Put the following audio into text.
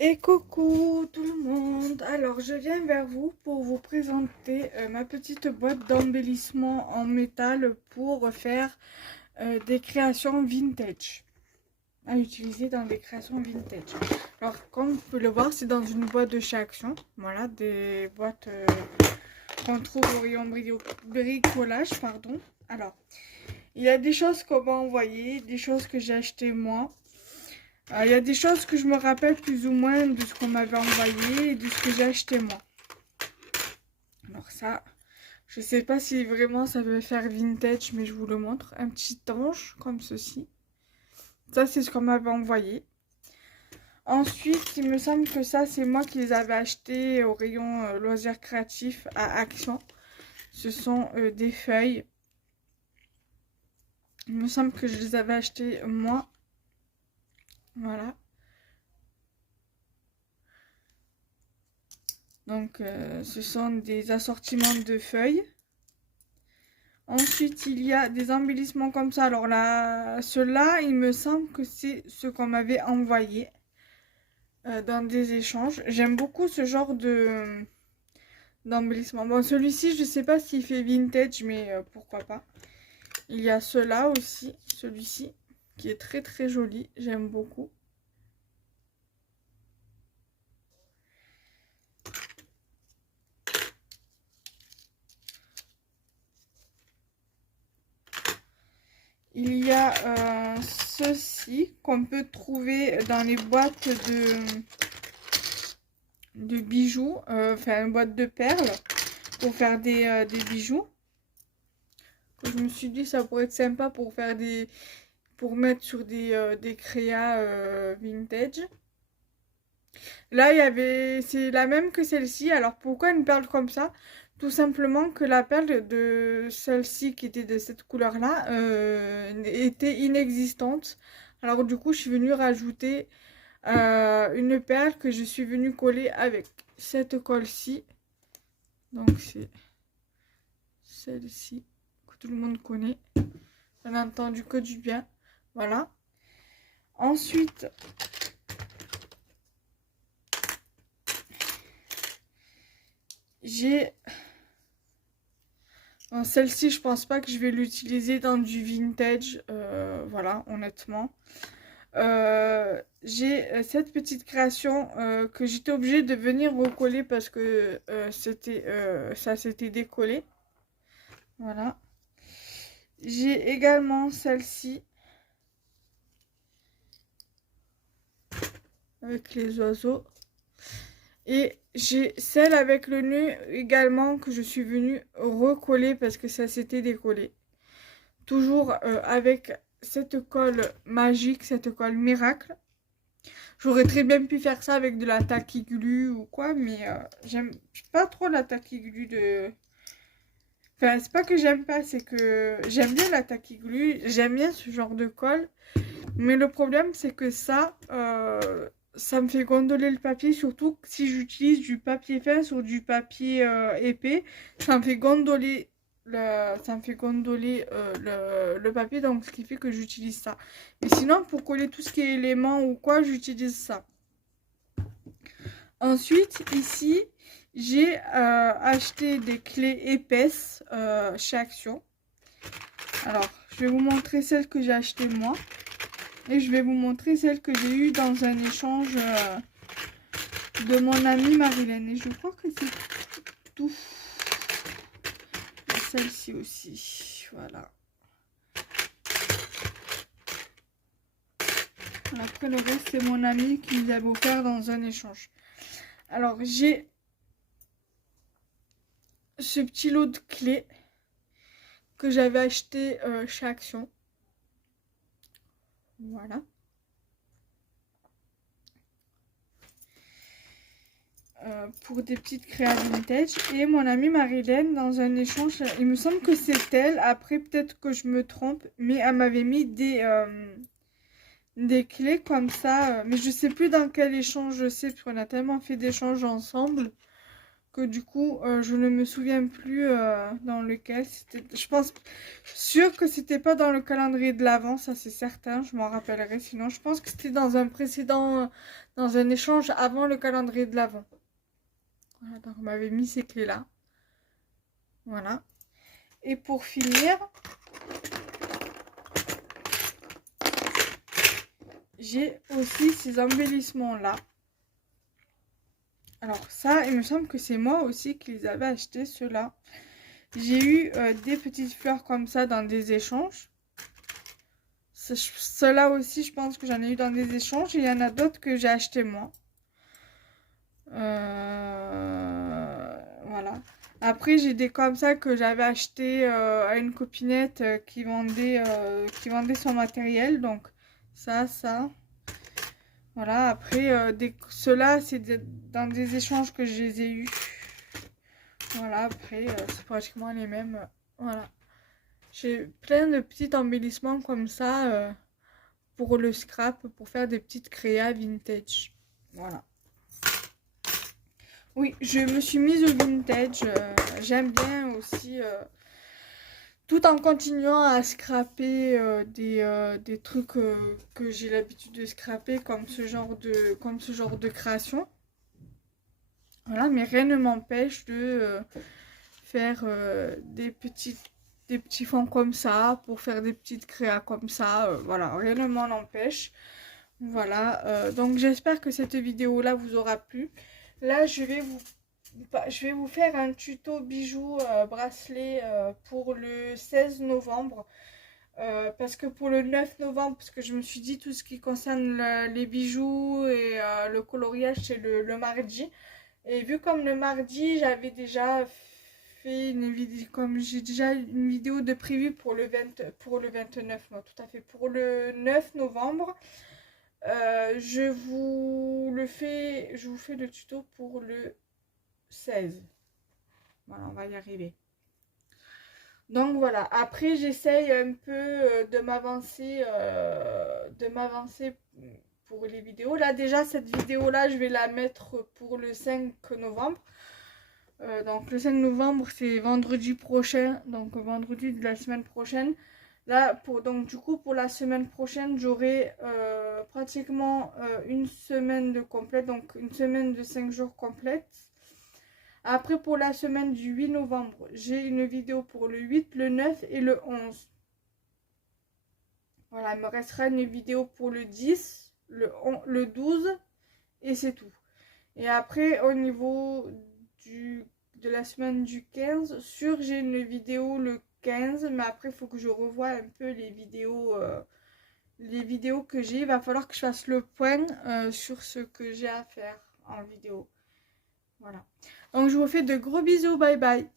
Et coucou tout le monde. Alors je viens vers vous pour vous présenter ma petite boîte d'embellissement en métal pour faire des créations vintage à utiliser dans les créations vintage. Alors comme vous pouvez le voir, c'est dans une boîte de chez Action. Voilà, des boîtes qu'on trouve au rayon bricolage, pardon. Alors, il y a des choses qu'on m'a envoyées, des choses que j'ai achetées moi. Il y a des choses que je me rappelle plus ou moins de ce qu'on m'avait envoyé et de ce que j'ai acheté moi. Alors ça, je sais pas si vraiment ça veut faire vintage, mais je vous le montre. Un petit ange comme ceci. Ça, c'est ce qu'on m'avait envoyé. Ensuite, il me semble que ça, c'est moi qui les avais achetés au rayon loisirs créatifs à Action. Ce sont des feuilles. Il me semble que je les avais achetées moi. Voilà. Donc, ce sont des assortiments de feuilles. Ensuite, il y a des embellissements comme ça. Alors là, ceux-là, il me semble que c'est ce qu'on m'avait envoyé dans des échanges. J'aime beaucoup ce genre de d'embellissement. Bon, celui-ci, je ne sais pas s'il fait vintage, mais pourquoi pas. Il y a ceux-là aussi, celui-ci, qui est très très joli. J'aime beaucoup. Il y a ceci qu'on peut trouver dans les boîtes de bijoux, enfin une boîte de perles pour faire des bijoux. Je me suis dit ça pourrait être sympa pour faire pour mettre sur des créas vintage. Là il y avait, c'est la même que celle-ci. Alors pourquoi une perle comme ça? Tout simplement que la perle de celle-ci qui était de cette couleur là était inexistante. Alors du coup je suis venue rajouter une perle que je suis venue coller avec cette colle-ci. Donc c'est celle-ci que tout le monde connaît. J'en ai entendu que du bien. Voilà. Ensuite, j'ai... Celle-ci, je pense pas que je vais l'utiliser dans du vintage. Voilà, honnêtement. J'ai cette petite création que j'étais obligée de venir recoller parce que ça s'était décollé. Voilà. J'ai également celle-ci avec les oiseaux. Et j'ai celle avec le nœud également que je suis venue recoller parce que ça s'était décollé. Toujours avec cette colle magique, cette colle miracle. J'aurais très bien pu faire ça avec de la tacky glue ou quoi, mais j'aime pas trop la tacky glue de... Enfin, c'est pas que j'aime pas, c'est que j'aime bien la tacky glue, j'aime bien ce genre de colle. Mais le problème, c'est que ça me fait gondoler le papier, surtout si j'utilise du papier fin sur du papier épais. Ça me fait gondoler le papier, donc ce qui fait que j'utilise ça. Mais sinon, pour coller tout ce qui est éléments ou quoi, j'utilise ça. Ensuite, ici, j'ai acheté des clés épaisses chez Action. Alors, je vais vous montrer celles que j'ai achetées moi. Et je vais vous montrer celle que j'ai eue dans un échange de mon amie Marilyn. Et je crois que c'est tout. Celle-ci aussi. Voilà. Après le reste, c'est mon amie qui nous avait offert dans un échange. Alors, j'ai ce petit lot de clés que j'avais acheté chez Action. Voilà. Pour des petites créas vintage. Et mon amie Marilyn, dans un échange, il me semble que c'est elle. Après, peut-être que je me trompe, mais elle m'avait mis des clés comme ça. Mais je sais plus dans quel échange c'est, parce qu'on a tellement fait d'échanges ensemble. que du coup, je ne me souviens plus dans lequel c'était. Je pense sûr que c'était pas dans le calendrier de l'Avent, ça c'est certain, je m'en rappellerai. Sinon, je pense que c'était dans un précédent, dans un échange avant le calendrier de l'Avent. Voilà, donc on m'avait mis ces clés-là. Voilà. Et pour finir, j'ai aussi ces embellissements-là. Alors ça, il me semble que c'est moi aussi qui les avais achetés, ceux-là. J'ai eu des petites fleurs comme ça dans des échanges. Ceux-là aussi, je pense que j'en ai eu dans des échanges. Et il y en a d'autres que j'ai acheté moi. Voilà. Après, j'ai des comme ça que j'avais acheté à une copinette qui vendait son matériel. Donc, ça. Voilà. Après, ceux-là, c'est dans des échanges que je les ai eus. Voilà. Après, c'est pratiquement les mêmes. Voilà. J'ai plein de petits embellissements comme ça pour le scrap, pour faire des petites créas vintage. Voilà. Oui, je me suis mise au vintage. J'aime bien aussi, tout en continuant à scraper des trucs que j'ai l'habitude de scraper, comme ce genre de création. Voilà, mais rien ne m'empêche de faire des petits fonds comme ça, pour faire des petites créas comme ça. Voilà, rien ne m'en empêche. Voilà, donc j'espère que cette vidéo là vous aura plu. Là je vais vous faire un tuto bijoux bracelet pour le 16 novembre. Parce que pour le 9 novembre, parce que je me suis dit tout ce qui concerne les bijoux et le coloriage c'est le mardi. Et vu comme le mardi j'avais déjà fait une vidéo, comme j'ai déjà une vidéo de prévu pour le 29, non, tout à fait, pour le 9 novembre. Je vous fais le tuto pour le 16. Voilà, on va y arriver. Donc voilà, après j'essaye un peu de m'avancer pour les vidéos. Là déjà cette vidéo là je vais la mettre pour le 5 novembre. Donc le 5 novembre c'est vendredi prochain, donc vendredi de la semaine prochaine. Là, donc du coup, pour la semaine prochaine, j'aurai pratiquement une semaine de complète, donc une semaine de 5 jours complète. Après, pour la semaine du 8 novembre, j'ai une vidéo pour le 8, le 9 et le 11. Voilà, il me restera une vidéo pour le 10, le 12 et c'est tout. Et après, au niveau de la semaine du 15, j'ai une vidéo le 15, mais après il faut que je revoie un peu les vidéos que j'ai. Il va falloir que je fasse le point sur ce que j'ai à faire en vidéo. Voilà. Donc je vous fais de gros bisous, bye bye.